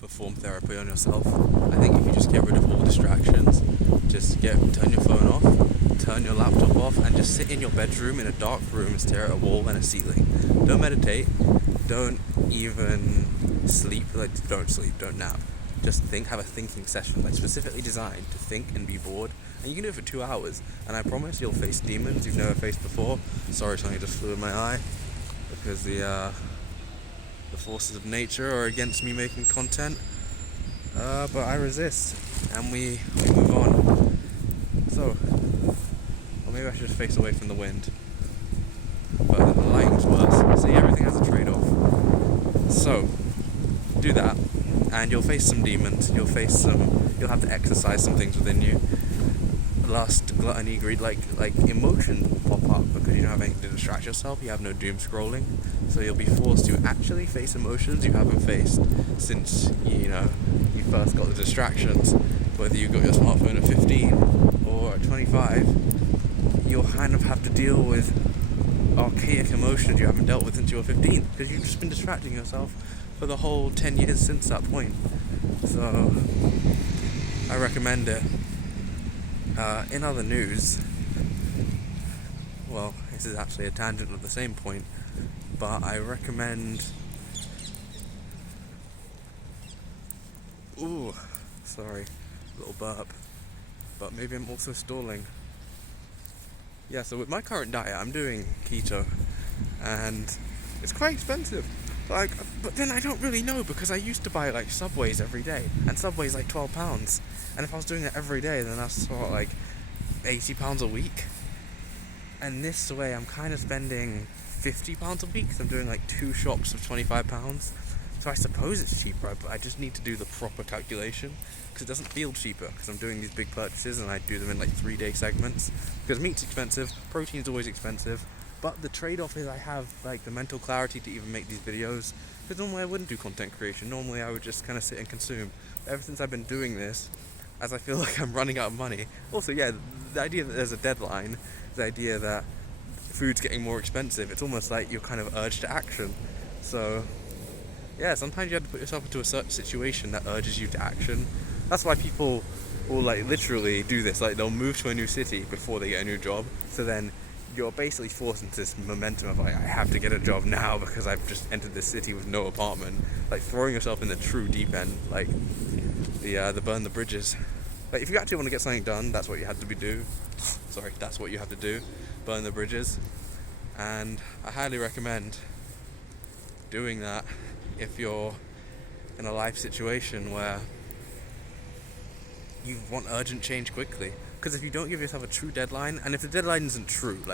perform therapy on yourself. I think if you just get rid of all distractions, turn your phone off, turn your laptop off, and just sit in your bedroom in a dark room and stare at a wall and a ceiling. Don't meditate. Don't even sleep. Don't sleep. Don't nap. Just have a thinking session, specifically designed to think and be bored. And you can do it for 2 hours. And I promise you'll face demons you've never faced before. Sorry, something just flew in my eye because the forces of nature are against me making content. But I resist, and we move on. So, or maybe I should just face away from the wind. But the lighting's worse. See, everything has a trade-off. So, do that, and you'll face some demons. You'll have to exercise some things within you. Lust, gluttony, greed, like emotions will pop up because you don't have anything to distract yourself. You have no doom scrolling, so you'll be forced to actually face emotions you haven't faced since you first got the distractions. Whether you got your smartphone at 15 or at 25, you'll kind of have to deal with archaic emotions you haven't dealt with since you were 15 because you've just been distracting yourself for the whole 10 years since that point. So I recommend it. In other news, well, this is actually a tangent of the same point, but I recommend... Ooh, sorry, little burp, but maybe I'm also stalling. Yeah, so with my current diet, I'm doing keto, and it's quite expensive. But then I don't really know because I used to buy Subways every day, and Subway's £12. And if I was doing it every day, then that's £80 a week. And this way, I'm kind of spending £50 a week. So I'm doing 2 shops of £25. So I suppose it's cheaper, but I just need to do the proper calculation because it doesn't feel cheaper because I'm doing these big purchases and I do them in 3-day segments. Because meat's expensive, protein's always expensive. But the trade-off is I have the mental clarity to even make these videos. Because normally I wouldn't do content creation. Normally I would just kind of sit and consume. But ever since I've been doing this, as I feel like I'm running out of money. Also, yeah, the idea that there's a deadline, the idea that food's getting more expensive, it's almost like you're kind of urged to action. So, yeah, sometimes you have to put yourself into a certain situation that urges you to action. That's why people will literally do this. They'll move to a new city before they get a new job. So then you're basically forced into this momentum of I have to get a job now because I've just entered this city with no apartment. Throwing yourself in the true deep end, the burn the bridges. If you actually want to get something done, that's what you have to do. That's what you have to do. Burn the bridges. And I highly recommend doing that if you're in a life situation where you want urgent change quickly. Because if you don't give yourself a true deadline, and if the deadline isn't true,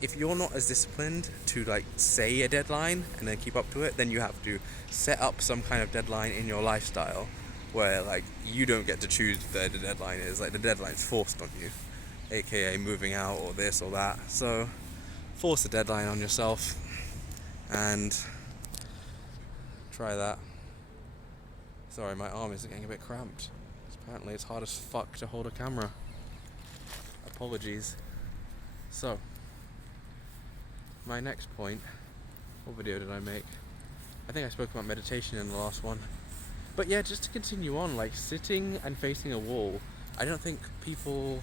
if you're not as disciplined to say a deadline and then keep up to it, then you have to set up some kind of deadline in your lifestyle where you don't get to choose where the deadline is. The deadline's forced on you, aka moving out or this or that. So force a deadline on yourself and try that. Sorry, my arm is getting a bit cramped. Apparently it's hard as fuck to hold a camera. Apologies. So, my next point, what video did I make? I think I spoke about meditation in the last one. But yeah, just to continue on, sitting and facing a wall, I don't think people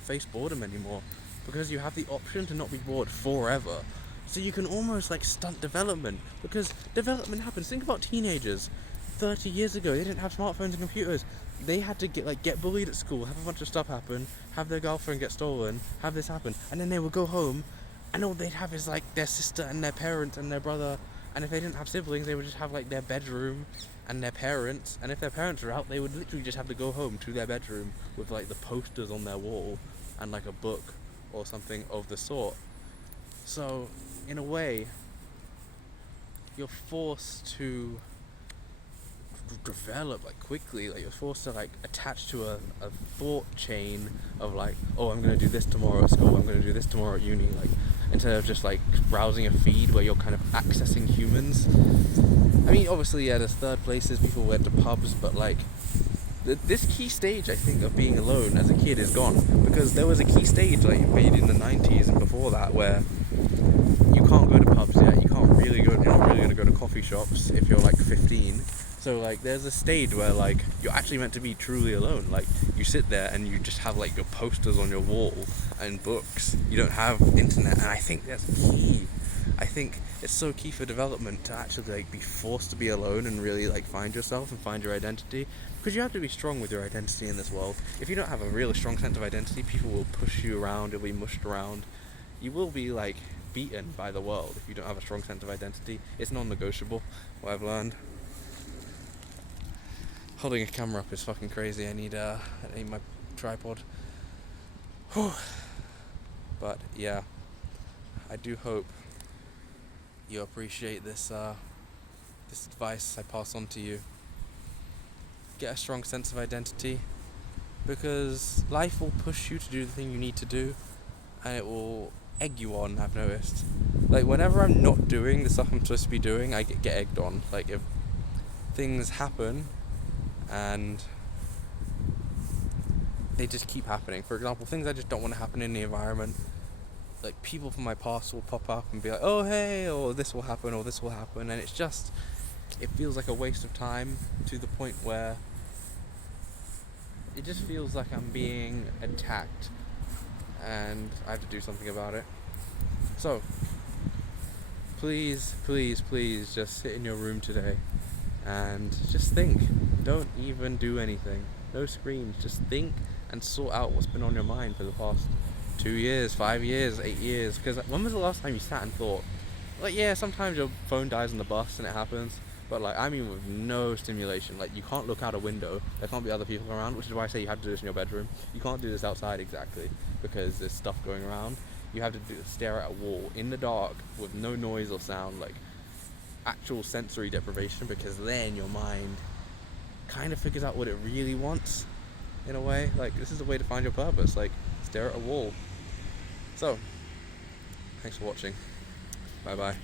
face boredom anymore because you have the option to not be bored forever. So you can almost stunt development because development happens. Think about teenagers. 30 years ago, they didn't have smartphones and computers. They had to get bullied at school, have a bunch of stuff happen, have their girlfriend get stolen, have this happen, and then they would go home, and all they'd have is their sister and their parents and their brother. And if they didn't have siblings, they would just have their bedroom and their parents. And if their parents were out, they would literally just have to go home to their bedroom with the posters on their wall and a book or something of the sort. So in a way, you're forced to develop quickly. You're forced to attach to a thought chain of oh, I'm gonna do this tomorrow at school, I'm gonna do this tomorrow at uni, instead of just browsing a feed where you're kind of accessing humans. I mean, obviously, yeah, there's third places, people went to pubs, but this key stage, I think, of being alone as a kid is gone, because there was a key stage maybe in the 90s and before that where you can't go to pubs yet, you're not really going to go to coffee shops if you're 15. So like there's a stage where like you're actually meant to be truly alone. Like you sit there and you just have like your posters on your wall and books. You don't have internet, and I think that's key. I think it's so key for development to actually like be forced to be alone and really like find yourself and find your identity, because you have to be strong with your identity in this world. If you don't have a really strong sense of identity, people will push you around, you'll be mushed around. You will be like beaten by the world if you don't have a strong sense of identity. It's non-negotiable, what I've learned. Holding a camera up is fucking crazy. I need my tripod. Whew. But yeah, I do hope you appreciate this this advice I pass on to you. Get a strong sense of identity, because life will push you to do the thing you need to do, and it will egg you on. I've noticed, like whenever I'm not doing the stuff I'm supposed to be doing, I get egged on. Like if things happen and they just keep happening, for example, things I just don't want to happen in the environment, like people from my past will pop up and be like, oh hey, or this will happen, and it feels like a waste of time, to the point where it just feels like I'm being attacked and I have to do something about it. So please just sit in your room today and just think. Don't even do anything. No screens. Just think and sort out what's been on your mind for the past 2 years, 5 years, 8 years. Because when was the last time you sat and thought? Like, yeah, sometimes your phone dies on the bus and it happens, but like, I mean with no stimulation. Like, you can't look out a window, there can't be other people around, which is why I say you have to do this in your bedroom. You can't do this outside, exactly, because there's stuff going around. You have to stare at a wall in the dark with no noise or sound, like actual sensory deprivation, because then your mind kind of figures out what it really wants, in a way. Like, this is a way to find your purpose, like stare at a wall. So thanks for watching. Bye bye.